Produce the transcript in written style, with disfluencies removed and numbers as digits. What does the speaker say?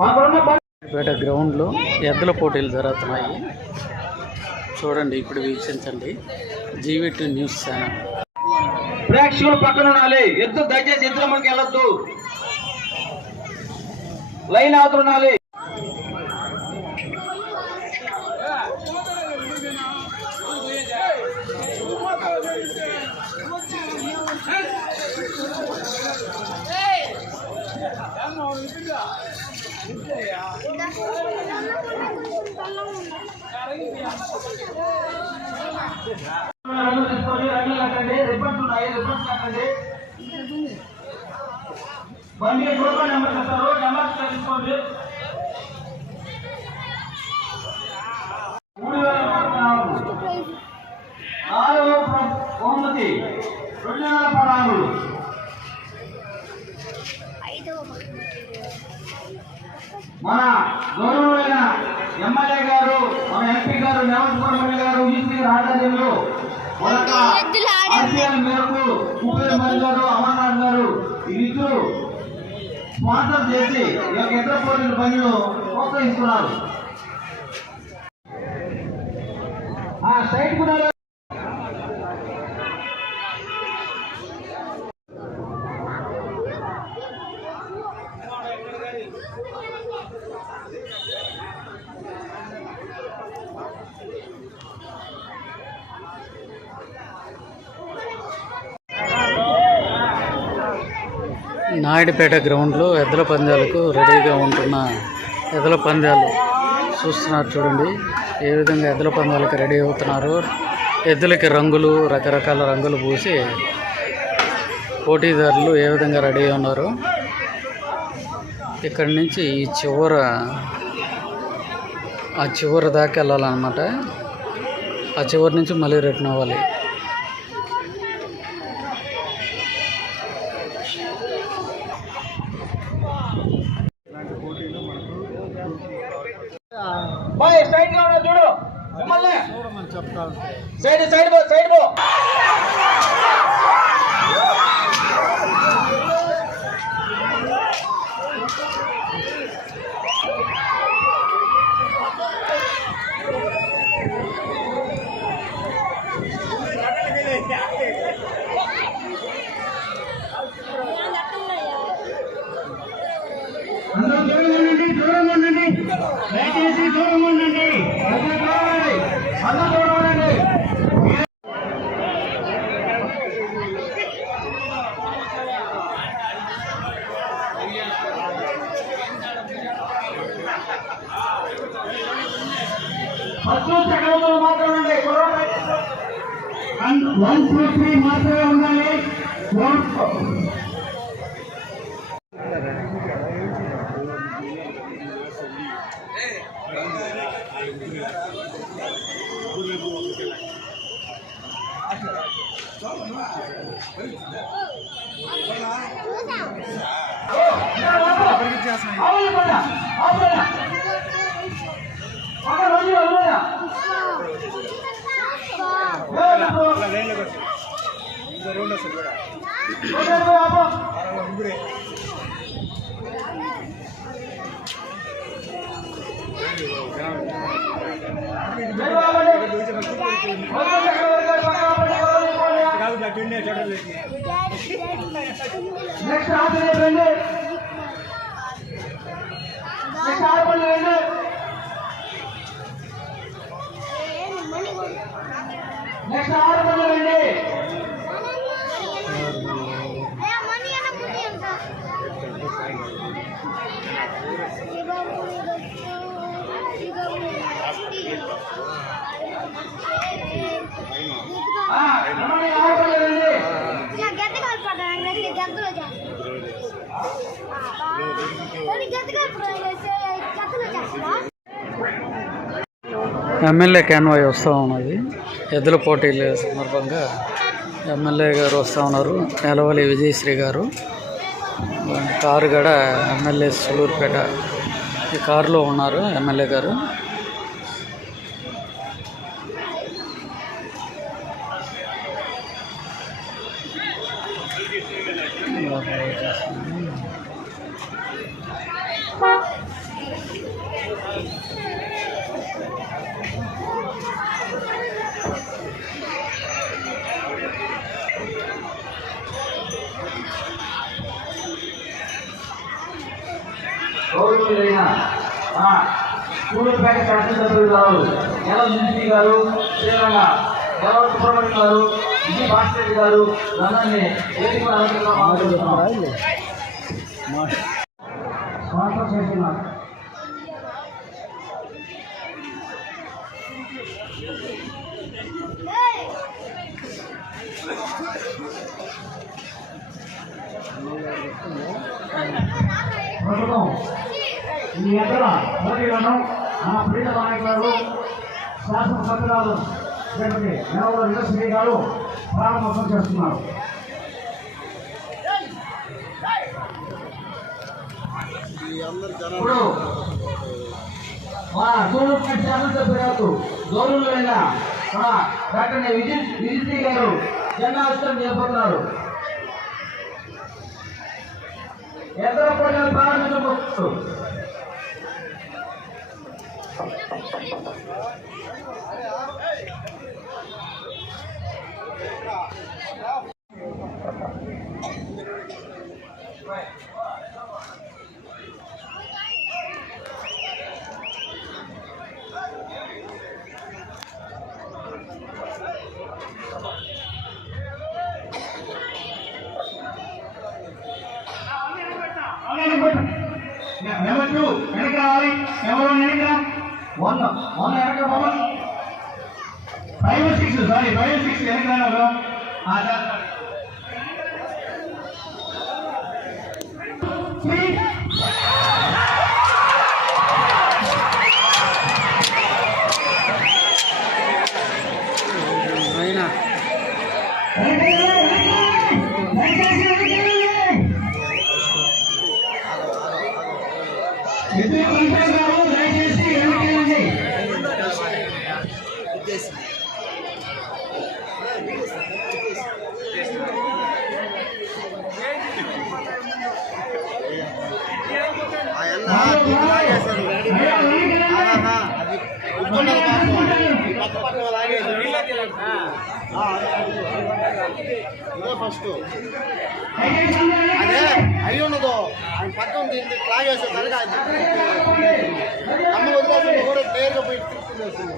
పేట గ్రౌండ్లో ఎద్దుల పోటీలు జరుగుతున్నాయి. చూడండి, ఇప్పుడు వీక్షించండి. జీవీ2 న్యూస్ ఛానల్. ప్రేక్షకులు పక్కన ఉండాలి. ఎద్దు దయచేసి ఎద్దుల మనకి వెళ్ళొద్దు. లైన్ అవతల ఉండాలి. బండి నెంబర్ చెప్తారు. నెంబర్ తెలుసుకోండి. 3000 బహుమతి 2016. మన గౌరవమైన ఎమ్మెల్యే గారు, మన ఎంపీ గారు, నేమపురం గారు, ఈసీ ఆధ్వర్యంలో ఆశయాల మేరకు కుబేర్ మల్లి గారు, అమర్నాథ్ గారు ఇద్దరు స్పాన్సర్ చేసి ఈ యొక్క ఇతర పోటీల పనులు ప్రోత్సహిస్తున్నారు. సైడ్ కూడా నాయుడుపేట గ్రౌండ్లో ఎద్దుల పందాలకు రెడీగా ఉంటున్న ఎద్దుల పందాలు చూస్తున్నారు. చూడండి ఏ విధంగా ఎద్దుల పందాలకు రెడీ అవుతున్నారు. ఎద్దులకి రంగులు, రకరకాల రంగులు పూసి పోటీదారులు ఏ విధంగా రెడీ ఉన్నారు. ఇక్కడి నుంచి ఆ చివరి దాకా వెళ్ళాలన్నమాట. ఆ చివరి నుంచి మళ్ళీ రిటర్న్ అవ్వాలి. సైడ్ గా ఉన్నా చూడు. సైడ్ సైడ్ పో, సైడ్ పో. దూరంగా ఉండండి. దయచేసి దూరంగా ఉండండి. అందరూ దూరం ఉండండి. ఫస్ట్ సెకండ్ మాత్రం ఉండండి. 1, 2, 3 మాత్రమే ఉండాలి. నెక్స్ట్ ఆపండి. నెక్స్ట్ ఆపండి. నెక్స్ట్ ఆపండి. ఎమ్మెల్యే కాన్వాయ్ వస్తూ ఉన్నది. ఎద్దుల పోటీల సందర్భంగా ఎమ్మెల్యే గారు వస్తూ ఉన్నారు. నెలవల్లి విజయశ్రీ గారు కారు కూడా ఎమ్మెల్యే సులూరుపేట ఈ కారులో ఉన్నారు ఎమ్మెల్యే గారు. గౌరవనీయులైన మన సూళ్ళూరుపేట శాసనసభ్యులు గారు నెల యూనిటీ గారు, శ్రీరంగ దేవర సుబ్రహ్మణ్యం గారు, విజయ భాస్కర్ గారు అందరినీ వేదిక స్పాన్సర్ చేస్తున్నారు. ప్రస్తుతం ఈ ఎకర పోటీలను మన ప్రీత నాయకులు శాసనసభ్యురాలు శ్రీమతి నెలవల విజయశ్రీ గారు ప్రారంభోత్సవం చేస్తున్నారు. ఇప్పుడు మన సూళ్ళూరుపేట శాసనసభ్యురాలు గౌరవులైన మన డాక్టర్ విజయశ్రీ గారు జెండావిష్కరణ చేపడుతున్నారు. ఎక్కడ పోటీలు ప్రారంభించబోతున్నారు. నెంబర్ 2 వెనక రావాలి. ఎవరు వెనక 1 వెనక బాబు 5 6 సారీ 5 6 వెనక రావాలి. ఫస్ట్ అదే అయ్యి ఉన్నదో ఆయన పక్కన దీన్ని లాగేసారు కనుక అమ్మ వదిలేసి కూడా క్లియర్గా పోయి తీసుకునేస్తుంది.